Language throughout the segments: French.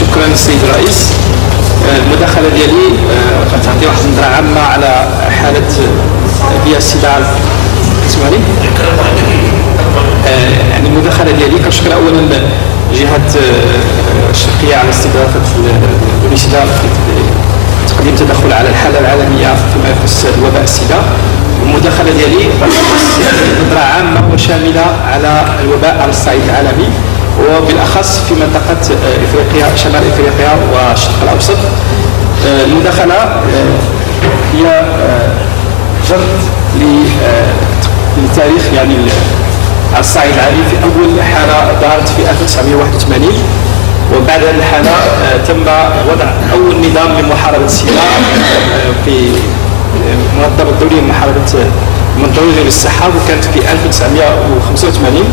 شكرا السيد الرئيس. المداخله ديالي غتعطي واحد النظره عامه على حاله بيئه السلع. تسمعني؟ يعني المداخله ديالي كنشكر اولا جهه الشرقيه على استضافه اليونيسيدا في تقديم تدخل على الحاله العالميه فيما يخص وباء السيدا. المداخله ديالي نظره عامه وشامله على الوباء على الصعيد العالمي وبالاخص في منطقه افريقيا شمال افريقيا والشرق الاوسط. المداخله هي جرد لتاريخ يعني على الصعيد العالمي. في اول حاله ظهرت في 1981 وبعد هذه الحاله تم وضع اول نظام لمحاربه السيدا في المنظمه الدوليه لمحاربه المنظمه للصحه، وكانت في 1985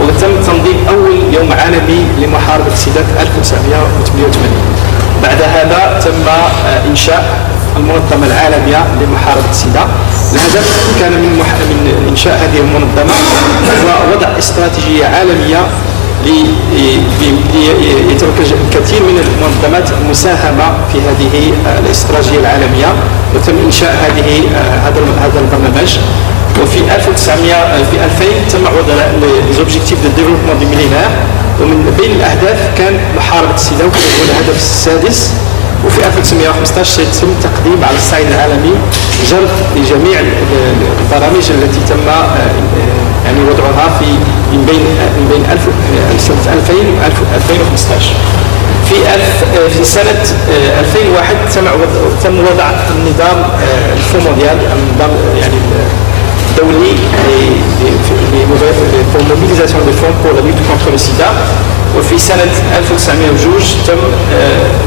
وتم تنظيم اول يوم عالمي لمحاربه السيدا في 1988. بعد هذا تم انشاء المنظمه العالميه لمحاربه السيدا. الهدف كان من انشاء هذه المنظمه هو وضع استراتيجيه عالميه ليتركز الكثير من المنظمات المساهمه في هذه الاستراتيجيه العالميه، وتم انشاء هذا البرنامج. وفي 2000 تم وضع ليزوبجيكتيف دو ديفلوبمون دو ميلينير، ومن بين الاهداف كان محاربه السيدا وكان هو الهدف السادس. وفي 1915 سيتم تقديم على الصعيد العالمي جرد لجميع البرامج التي تم يعني وضعها من بين سنه 2000 و 2015. في سنه 2001 تم وضع النظام الفو مونديال، النظام يعني الدولي لموبيليزاسيون دي فون بور لا لوت كونتر لو سيدا. وفي سنة 1902 تم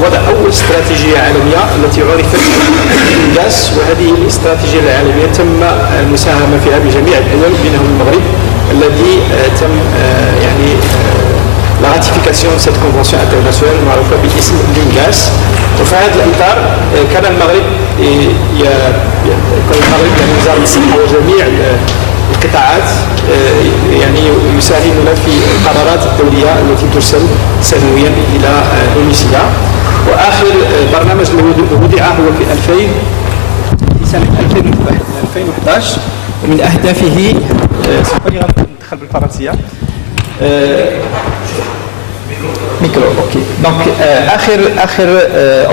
وضع أول استراتيجية عالمية التي عرفت بالإنجاز، وهذه الاستراتيجية العالمية تم المساهمة فيها بجميع الدول بينهم المغرب الذي تم يعني لا راتيفيكاسيون de cette convention internationale المعروفة باسم الإنجاز. وفي هذا الإطار كان المغرب يعني وزارة الصحة وجميع القطاعات يعني يساهمون في القرارات الدولية التي ترسل سنويا إلى اليونيسيدا. وآخر برنامج وضع هو في سنة 2011، ومن أهدافه ندخل بالفرنسية micro, ok. Donc,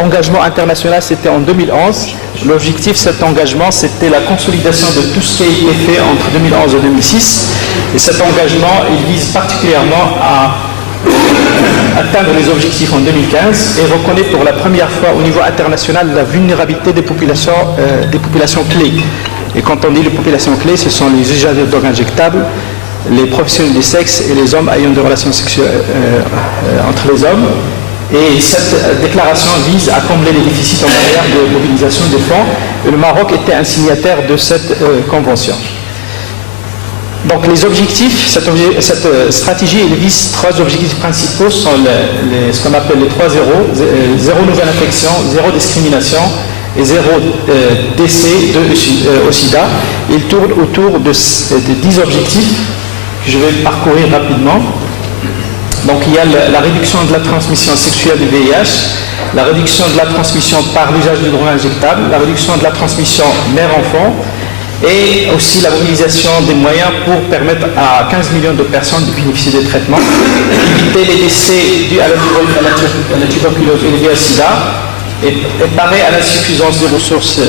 engagement international, c'était en 2011. L'objectif de cet engagement, c'était la consolidation de tout ce qui a été fait entre 2011 et 2006. Et cet engagement, il vise particulièrement à atteindre les objectifs en 2015 et reconnaît pour la première fois au niveau international la vulnérabilité des populations clés. Et quand on dit les populations clés, ce sont les usagers de drogues injectables, les professionnels du sexe et les hommes ayant des relations sexuelles entre les hommes. Et cette déclaration vise à combler les déficits en matière de mobilisation des fonds. Et le Maroc était un signataire de cette convention. Donc les objectifs, cette stratégie elle vise trois objectifs principaux, sont ce qu'on appelle les 3 zéros, zéro nouvelle infection, zéro discrimination et zéro décès au sida. Il tourne autour de 10 objectifs que je vais parcourir rapidement. Donc il y a la réduction de la transmission sexuelle du VIH, la réduction de la transmission par l'usage de drogues injectables, la réduction de la transmission mère-enfant et aussi la mobilisation des moyens pour permettre à 15 millions de personnes de bénéficier des traitements, éviter les décès dus à la tuberculose et le VIH-Sida, et parer à l'insuffisance des ressources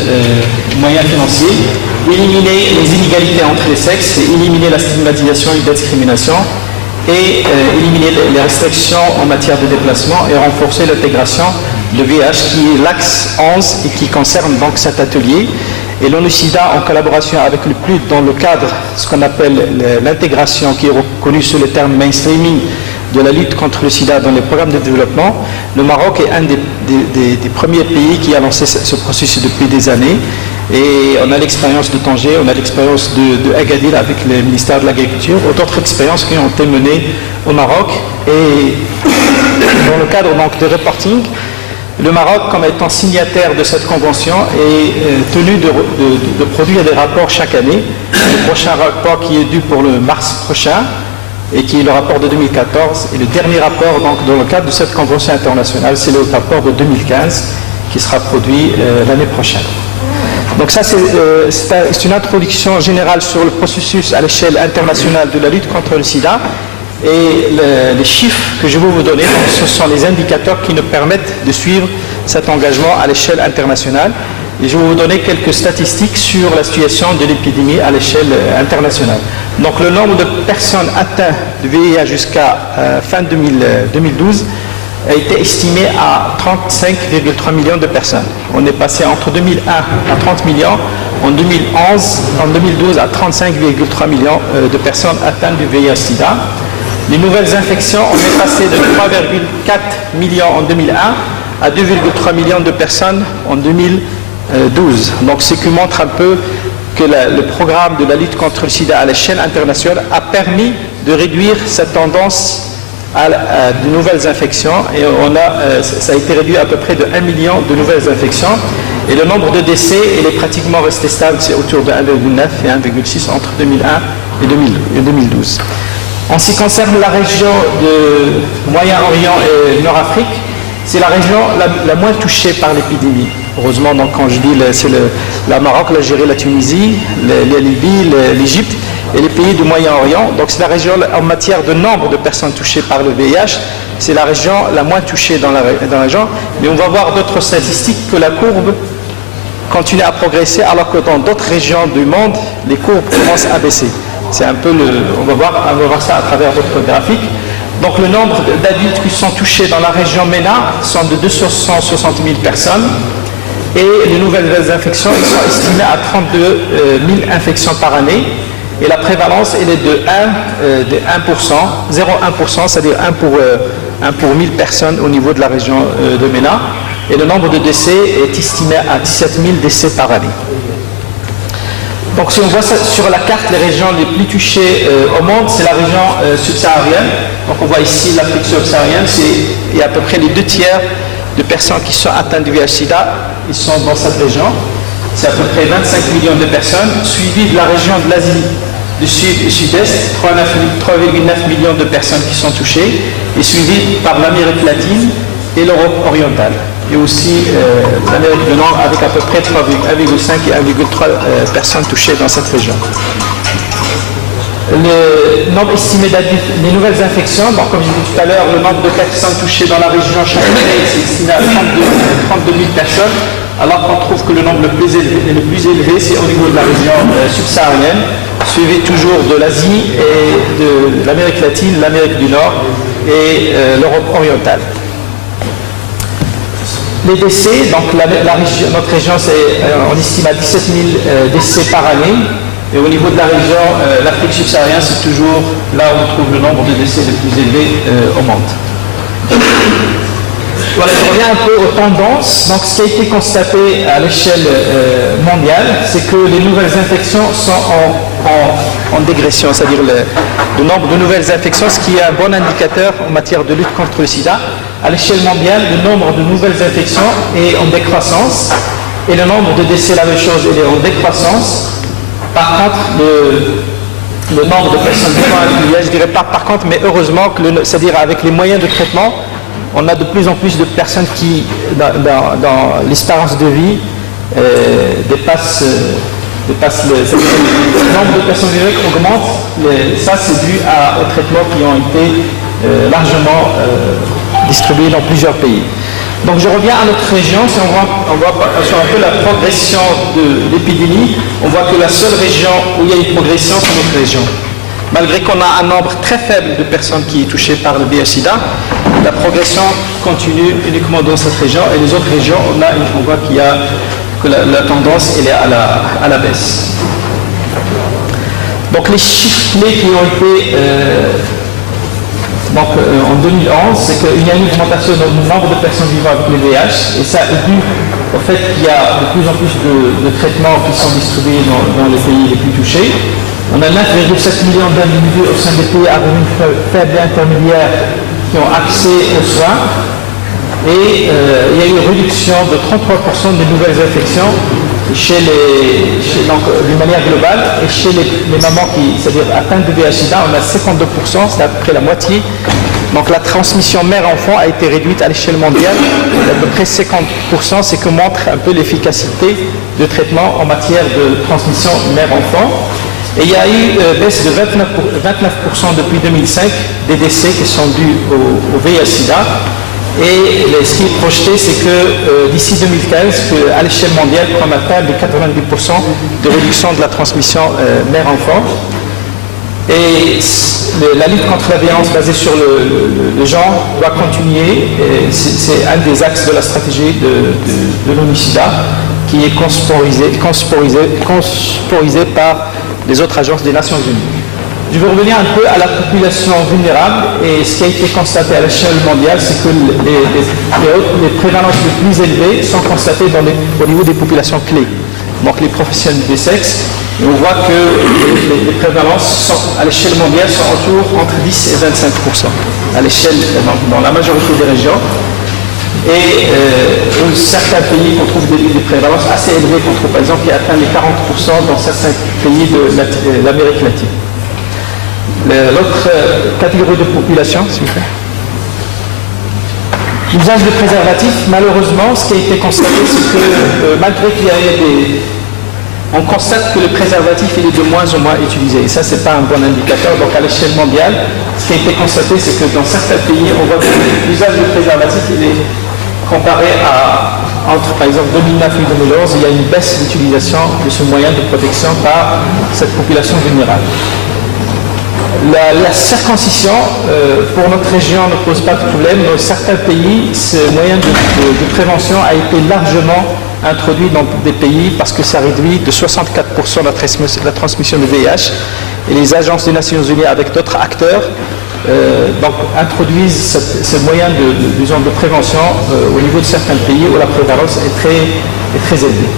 moyens financiers, éliminer les inégalités entre les sexes, éliminer la stigmatisation et la discrimination, et éliminer les restrictions en matière de déplacement et renforcer l'intégration de VIH qui est l'axe 11 et qui concerne donc cet atelier. Et l'ONU-SIDA en collaboration avec le PLUD dans le cadre ce qu'on appelle l'intégration qui est reconnue sous le terme mainstreaming de la lutte contre le sida dans les programmes de développement. Le Maroc est un des premiers pays qui a lancé ce processus depuis des années. Et on a l'expérience de Tanger, on a l'expérience de Agadir avec le ministère de l'Agriculture, ou d'autres expériences qui ont été menées au Maroc. Et dans le cadre donc, de reporting, le Maroc, comme étant signataire de cette convention, est tenu de produire des rapports chaque année. Le prochain rapport qui est dû pour le mars prochain et qui est le rapport de 2014. Et le dernier rapport, donc, dans le cadre de cette convention internationale, c'est le rapport de 2015 qui sera produit l'année prochaine. Donc ça, c'est une introduction générale sur le processus à l'échelle internationale de la lutte contre le sida. Et les chiffres que je vais vous donner, donc, ce sont les indicateurs qui nous permettent de suivre cet engagement à l'échelle internationale. Et je vais vous donner quelques statistiques sur la situation de l'épidémie à l'échelle internationale. Donc le nombre de personnes atteintes de VIH jusqu'à fin 2012 a été estimé à 35,3 millions de personnes. On est passé entre 2001 à 30 millions, en 2012 à 35,3 millions de personnes atteintes du VIH-Sida. Les nouvelles infections, on est passé de 3,4 millions en 2001 à 2,3 millions de personnes en 2012. Donc ce qui montre un peu que le programme de la lutte contre le sida à l'échelle internationale a permis de réduire cette tendance à de nouvelles infections, et ça a été réduit à peu près de 1 million de nouvelles infections, et le nombre de décès il est pratiquement resté stable, c'est autour de 1,9 et 1,6 entre 2001 et 2012. En ce qui concerne la région de Moyen-Orient et Nord-Afrique, c'est la région la moins touchée par l'épidémie. Heureusement, donc, quand je dis c'est la Maroc, l'Algérie, la Tunisie, la Libye, l'Égypte et les pays du Moyen-Orient. Donc c'est la région, en matière de nombre de personnes touchées par le VIH, c'est la région la moins touchée dans la région. Mais on va voir d'autres statistiques que la courbe continue à progresser, alors que dans d'autres régions du monde, les courbes commencent à baisser. C'est un peu on va voir ça à travers d'autres graphiques. Donc le nombre d'adultes qui sont touchés dans la région MENA sont de 260 000 personnes. Et les nouvelles infections, ils sont estimées à 32 000 infections par année. Et la prévalence, elle est de 1%, 0,1%, c'est-à-dire 1 pour 1000 personnes au niveau de la région de MENA. Et le nombre de décès est estimé à 17 000 décès par année. Donc si on voit ça sur la carte, les régions les plus touchées au monde, c'est la région subsaharienne. Donc on voit ici l'Afrique subsaharienne, il y a à peu près les 2 tiers de personnes qui sont atteintes du VIH-Sida, ils sont dans cette région. C'est à peu près 25 millions de personnes, suivi de la région de l'Asie du Sud et Sud-Est, 3,9 millions de personnes qui sont touchées, et suivi par l'Amérique latine et l'Europe orientale. Et aussi l'Amérique du Nord avec à peu près 1,5 et 1,3 personnes touchées dans cette région. Le nombre estimé d'adultes, les nouvelles infections, bon, comme je disais tout à l'heure, le nombre de personnes touchées dans la région chaque année, c'est estimé à 32 000 personnes, alors qu'on trouve que le nombre le plus élevé, c'est au niveau de la région subsaharienne, suivi toujours de l'Asie et de l'Amérique latine, l'Amérique du Nord et l'Europe orientale. Les décès, donc notre région, on estime à 17 000 décès par année. Et au niveau de la région, l'Afrique subsaharienne, c'est toujours là où on trouve le nombre de décès le plus élevé au monde. Voilà, je reviens un peu aux tendances. Donc, ce qui a été constaté à l'échelle mondiale, c'est que les nouvelles infections sont en dégression, c'est-à-dire le nombre de nouvelles infections, ce qui est un bon indicateur en matière de lutte contre le sida. À l'échelle mondiale, le nombre de nouvelles infections est en décroissance et le nombre de décès, la même chose, il est en décroissance. Par contre, le nombre de personnes vivant avec le VIH, je dirais pas par contre, mais heureusement, c'est-à-dire avec les moyens de traitement, on a de plus en plus de personnes qui, dans l'espérance de vie, dépassent le nombre de personnes vivant augmente. Ça, c'est dû aux traitements qui ont été largement distribués dans plusieurs pays. Donc je reviens à notre région, si on voit sur un peu la progression de l'épidémie, on voit que la seule région où il y a une progression, c'est notre région. Malgré qu'on a un nombre très faible de personnes qui sont touchées par le VIH-Sida, la progression continue uniquement dans cette région, et les autres régions, on voit que la tendance elle est à la baisse. Donc les chiffres clés qui ont été en 2011, c'est qu'il y a une augmentation dans le nombre de personnes vivant avec le VIH, et ça est dû au fait qu'il y a de plus en plus de traitements qui sont distribués dans les pays les plus touchés. On a 9,7 millions d'individus au sein des pays à revenus faibles et intermédiaires qui ont accès aux soins, et il y a eu une réduction de 33% des nouvelles infections donc, d'une manière globale, et chez les mamans c'est-à-dire atteintes de VIH/SIDA, on a 52%, c'est à peu près la moitié. Donc la transmission mère-enfant a été réduite à l'échelle mondiale d'à peu près 50%, c'est que montre un peu l'efficacité de traitement en matière de transmission mère-enfant. Et il y a eu baisse de 29% depuis 2005 des décès qui sont dus au VIH/SIDA. Et ce qui est projeté, c'est que d'ici 2015, à l'échelle mondiale, on atteint de 90% de réduction de la transmission mère-enfant. Et la lutte contre la violence basée sur le genre doit continuer. C'est un des axes de la stratégie de l'ONU-SIDA qui est consporisé par les autres agences des Nations Unies. Je vais revenir un peu à la population vulnérable et ce qui a été constaté à l'échelle mondiale, c'est que les prévalences les plus élevées sont constatées au niveau des populations clés, donc les professionnels des sexes. Et on voit que les prévalences à l'échelle mondiale sont entre 10 et 25% à l'échelle, dans la majorité des régions. Et certains pays, on trouve des prévalences assez élevées, qu'on trouve par exemple qui atteint les 40% dans certains pays de l'Amérique latine. L'autre catégorie de population, s'il vous plaît. L'usage de préservatifs, malheureusement, ce qui a été constaté, c'est que malgré qu'il y ait on constate que le préservatif il est de moins en moins utilisé. Et ça, ce n'est pas un bon indicateur. Donc, à l'échelle mondiale, ce qui a été constaté, c'est que dans certains pays, on voit que l'usage de préservatif il est comparé entre, par exemple, 2009 et 2011, il y a une baisse d'utilisation de ce moyen de protection par cette population vulnérable. La circoncision, pour notre région, ne pose pas de problème. Dans certains pays, ce moyen de prévention a été largement introduit dans des pays parce que ça réduit de 64% la transmission de VIH. Et les agences des Nations Unies, avec d'autres acteurs, donc, introduisent ce moyen de prévention au niveau de certains pays où la prévalence est très élevée.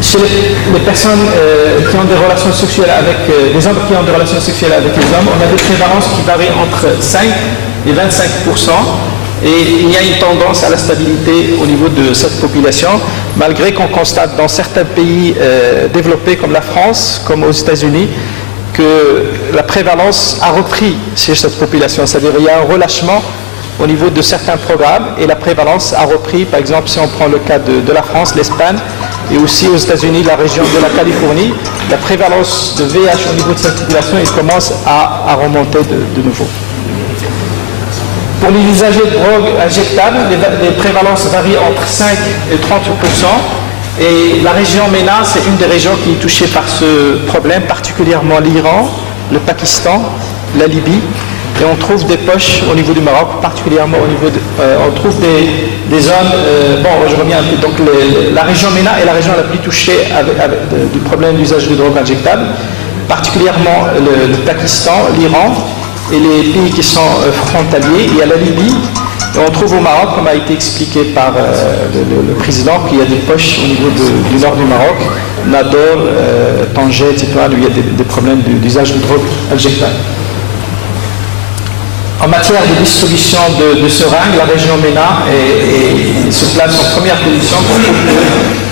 Chez les personnes qui ont des relations sexuelles avec les hommes qui ont des relations sexuelles avec les hommes, on a des prévalences qui varient entre 5 et 25%. Et il y a une tendance à la stabilité au niveau de cette population, malgré qu'on constate dans certains pays développés comme la France, comme aux États-Unis, que la prévalence a repris chez cette population. C'est-à-dire qu'il y a un relâchement au niveau de certains programmes et la prévalence a repris. Par exemple, si on prend le cas de la France, l'Espagne et aussi aux États-Unis, la région de la Californie, la prévalence de VIH au niveau de cette population, il commence à remonter de nouveau. Pour les usagers de drogues injectables, les prévalences varient entre 5 et 30%. Et la région MENA, c'est une des régions qui est touchée par ce problème, particulièrement l'Iran, le Pakistan, la Libye. Et on trouve des poches au niveau du Maroc, particulièrement au niveau on trouve des zones, je reviens un peu, donc la région MENA est la région la plus touchée du problème d'usage de drogue injectable, particulièrement le Pakistan, l'Iran, et les pays qui sont frontaliers. Il y a la Libye, et on trouve au Maroc, comme a été expliqué par le président, qu'il y a des poches au niveau du nord du Maroc, Nador, Tanger, etc., où il y a des problèmes d'usage de drogue injectable. En matière de distribution de seringues, la région MENA se place en première position.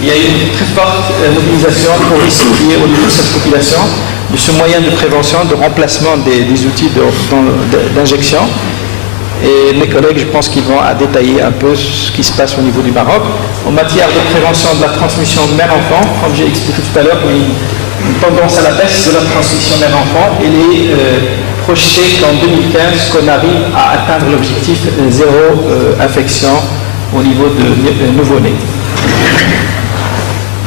Il y a eu une très forte mobilisation pour distribuer au niveau de cette population de ce moyen de prévention, de remplacement des outils d'injection. Et mes collègues, je pense qu'ils vont détailler un peu ce qui se passe au niveau du Maroc. En matière de prévention de la transmission mère-enfant, comme j'ai expliqué tout à l'heure, il y a une tendance à la baisse de la transmission mère-enfant. Il est projeté qu'en 2015, qu'on arrive à atteindre l'objectif zéro infection au niveau de nouveau-nés.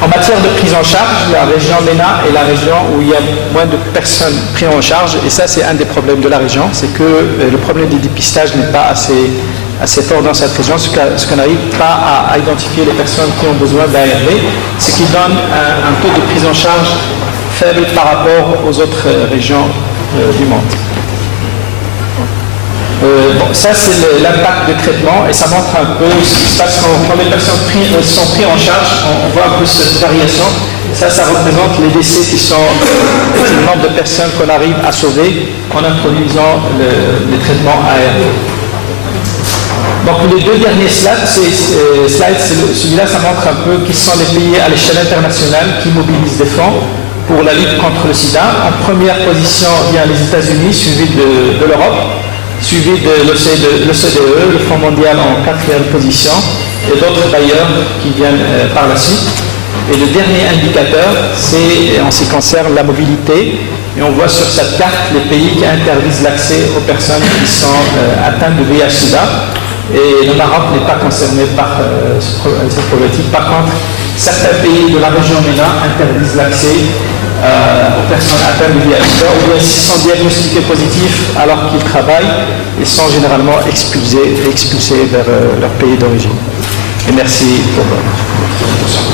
En matière de prise en charge, la région MENA est la région où il y a moins de personnes prises en charge, et ça c'est un des problèmes de la région, c'est que le problème du dépistage n'est pas assez fort dans cette région, ce qu'on n'arrive pas à identifier les personnes qui ont besoin d'ARV, ce qui donne un taux de prise en charge faible par rapport aux autres régions du monde. Ça c'est l'impact du traitement et ça montre un peu ce qui se passe quand les personnes sont prises en charge. On voit un peu cette variation. Ça représente les décès qui sont le nombre de personnes qu'on arrive à sauver en introduisant les traitements ARV. Donc les deux derniers slides, celui-là, ça montre un peu qui sont les pays à l'échelle internationale qui mobilisent des fonds pour la lutte contre le sida. En première position vient les États-Unis, suivi de l'Europe, suivi de l'OCDE, le Fonds mondial en quatrième position, et d'autres bailleurs qui viennent par la suite. Et le dernier indicateur, c'est en ce qui concerne la mobilité. Et on voit sur cette carte les pays qui interdisent l'accès aux personnes qui sont atteintes de VIH-Sida. Et le Maroc n'est pas concerné par cette problématique. Par contre, certains pays de la région MENA interdisent l'accès aux personnes atteintes de VIH-Sida, ou bien s'ils sont diagnostiqués positifs alors qu'ils travaillent, ils sont généralement expulsés vers leur pays d'origine. Et merci pour votre attention.